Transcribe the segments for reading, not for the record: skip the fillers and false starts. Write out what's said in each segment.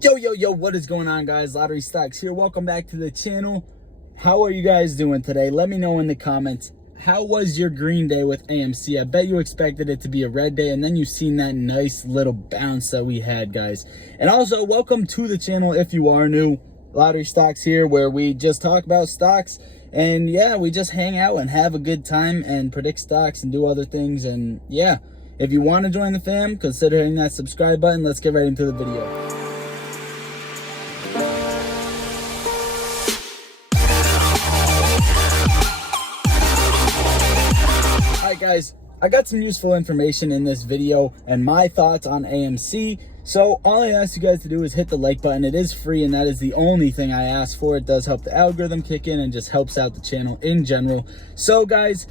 Yo, what is going on, guys? Lottery Stocks here. Welcome back to the channel. How are you guys doing today? Let me know in the comments. How was your green day with AMC? I bet you expected it to be a red day, and then you've seen that nice little bounce that we had, guys. And also, welcome to the channel if you are new. Lottery Stocks here, where we just talk about stocks. And yeah, we just hang out and have a good time and predict stocks and do other things. And yeah, if you want to join the fam, consider hitting that subscribe button. Let's get right into the video. Alright guys, I got some useful information in this video and my thoughts on AMC. So all I ask you guys to do is hit the like button. It is free and that is the only thing I ask for. It does help the algorithm kick in and just helps out the channel in general. So guys,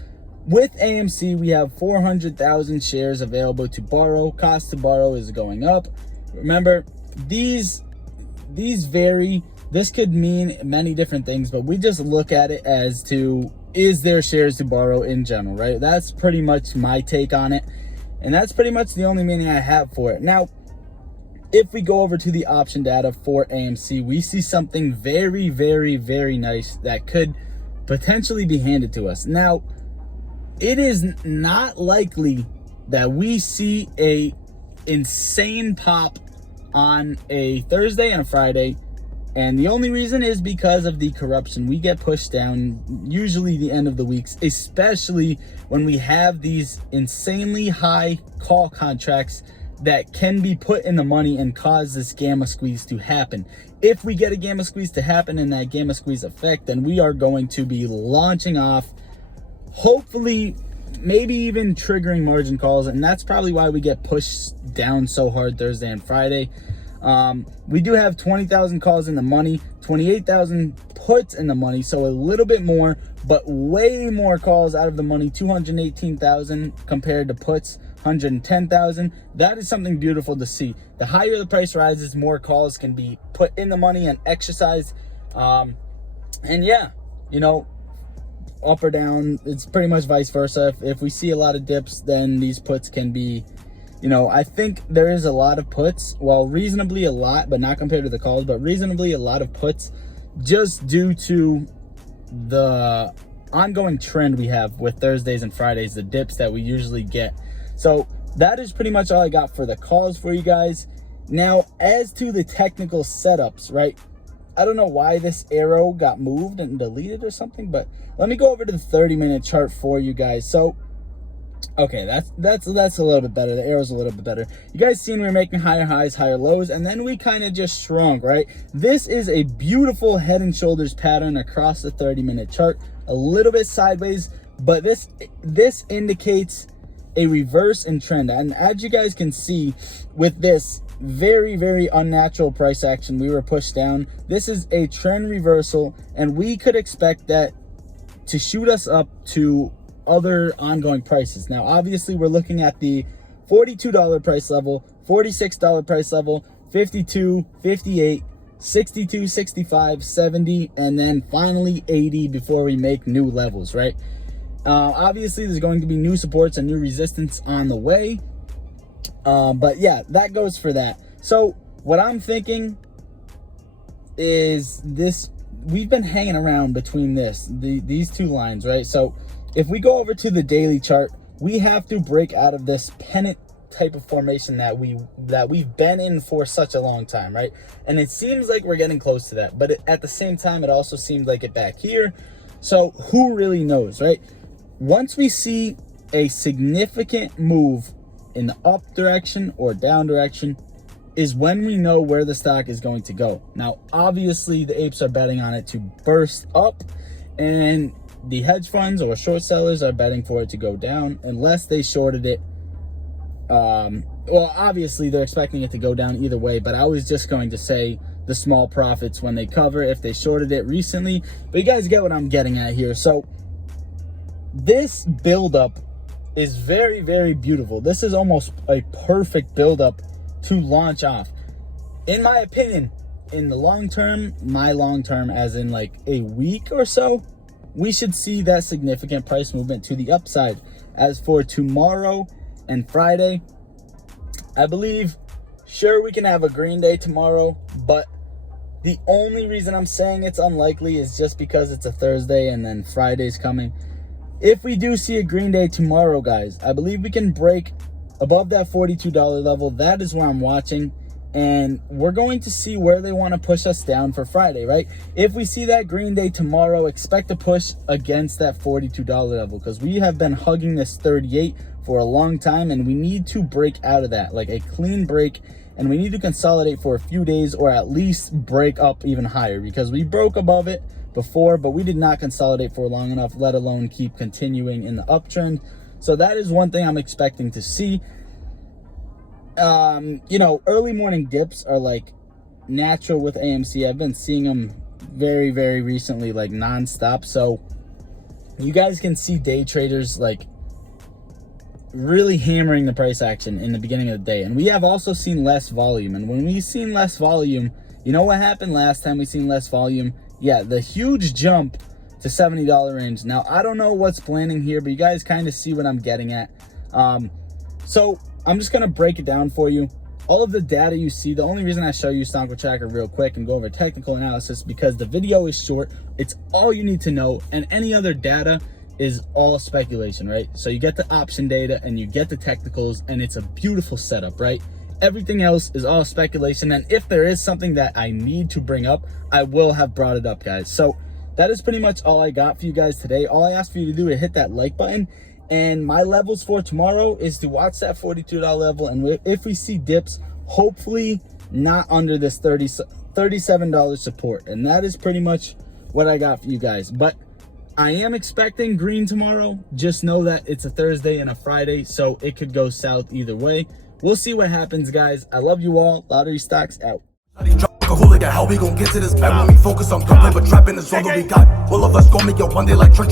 with AMC we have 400,000 shares available to borrow. Cost to borrow is going up. Remember, these vary. This could mean many different things, but we just look at it as to, is there shares to borrow in general, right? That's pretty much my take on it. And that's pretty much the only meaning I have for it. Now, if we go over to the option data for AMC, we see something very, very nice that could potentially be handed to us. Now, it is not likely that we see a insane pop on a Thursday and a Friday. And the only reason is because of the corruption. We get pushed down usually the end of the weeks, especially when we have these insanely high call contracts that can be put in the money and cause this gamma squeeze to happen. If we get a gamma squeeze to happen and that gamma squeeze effect, then we are going to be launching off, hopefully maybe even triggering margin calls, and that's probably why we get pushed down so hard Thursday and Friday. We do have 20,000 calls in the money, 28,000 puts in the money, so a little bit more, but way more calls out of the money, 218,000 compared to puts, 110,000. That is something beautiful to see. The higher the price rises, more calls can be put in the money and exercised. And yeah, you know, up or down, it's pretty much vice versa. If we see a lot of dips, then these puts can be, you know, I think there is a lot of puts, well, reasonably a lot, but not compared to the calls, but reasonably a lot of puts just due to the ongoing trend we have with Thursdays and Fridays, the dips that we usually get. So that is pretty much all I got for the calls for you guys. Now, as to the technical setups, right? I don't know why this arrow got moved and deleted or something, but let me go over to the 30-minute chart for you guys. So okay, that's a little bit better. The arrow's a little bit better. You guys seen we're making higher highs, higher lows, and then we kind of just shrunk, right? This is a beautiful head and shoulders pattern across the 30-minute chart. A little bit sideways, but this indicates a reverse in trend. And as you guys can see with this very unnatural price action, we were pushed down. This is a trend reversal, and we could expect that to shoot us up to other ongoing prices. Now obviously we're looking at the $42 price level, $46 price level, 52, 58, 62, 65, 70, and then finally 80 before we make new levels, right? Obviously there's going to be new supports and new resistance on the way, but yeah, that goes for that. So what I'm thinking is this, we've been hanging around between these two lines, right? So if we go over to the daily chart, we have to break out of this pennant type of formation that we've been in for such a long time, right? And it seems like we're getting close to that, but at the same time, it also seemed like it back here. So who really knows, right? Once we see a significant move in the up direction or down direction is when we know where the stock is going to go. Now, obviously the apes are betting on it to burst up, and the hedge funds or short sellers are betting for it to go down unless they shorted it. Well, obviously they're expecting it to go down either way, but I was just going to say the small profits when they cover if they shorted it recently. But you guys get what I'm getting at here. So this buildup is very beautiful. This is almost a perfect buildup to launch off. In my opinion, in the long term, my long term as in like a week or so, we should see that significant price movement to the upside. As for tomorrow and Friday, I believe Sure, we can have a green day tomorrow, but the only reason I'm saying it's unlikely is just because it's a Thursday and then Friday's coming. If we do see a green day tomorrow, guys, I believe we can break above that $42 level. That is where I'm watching. And we're going to see where they want to push us down for Friday, right? If we see that green day tomorrow, expect to push against that $42 level, because we have been hugging this 38 for a long time, and we need to break out of that, like a clean break, and we need to consolidate for a few days, or at least break up even higher, because we broke above it before, but we did not consolidate for long enough, let alone keep continuing in the uptrend. So that is one thing I'm expecting to see. You know, early morning dips are like natural with AMC. I've been seeing them very, very recently, like nonstop. So you guys can see day traders like really hammering the price action in the beginning of the day. And we have also seen less volume. And when we've seen less volume, you know what happened last time we seen less volume? Yeah, the huge jump to $70 range. Now, I don't know what's planning here, but you guys kind of see what I'm getting at. So I'm just going to break it down for you. All of the data you see, the only reason I show you Stonko Tracker real quick and go over technical analysis, because the video is short. It's all you need to know, and any other data is all speculation, right? So you get the option data and you get the technicals, and it's a beautiful setup, right? Everything else is all speculation, and if there is something that I need to bring up, I will have brought it up, guys. So that is pretty much all I got for you guys today. All I ask for you to do is hit that like button. And my levels for tomorrow is to watch that $42 level. And if we see dips, hopefully not under this $37 support. And that is pretty much what I got for you guys. But I am expecting green tomorrow. Just know that it's a Thursday and a Friday, so it could go south either way. We'll see what happens, guys. I love you all. Lottery Stocks out. How we gon' get to this bag when we focus on gunplay, but trapping is all that we got. All of us gon' make it one day like church.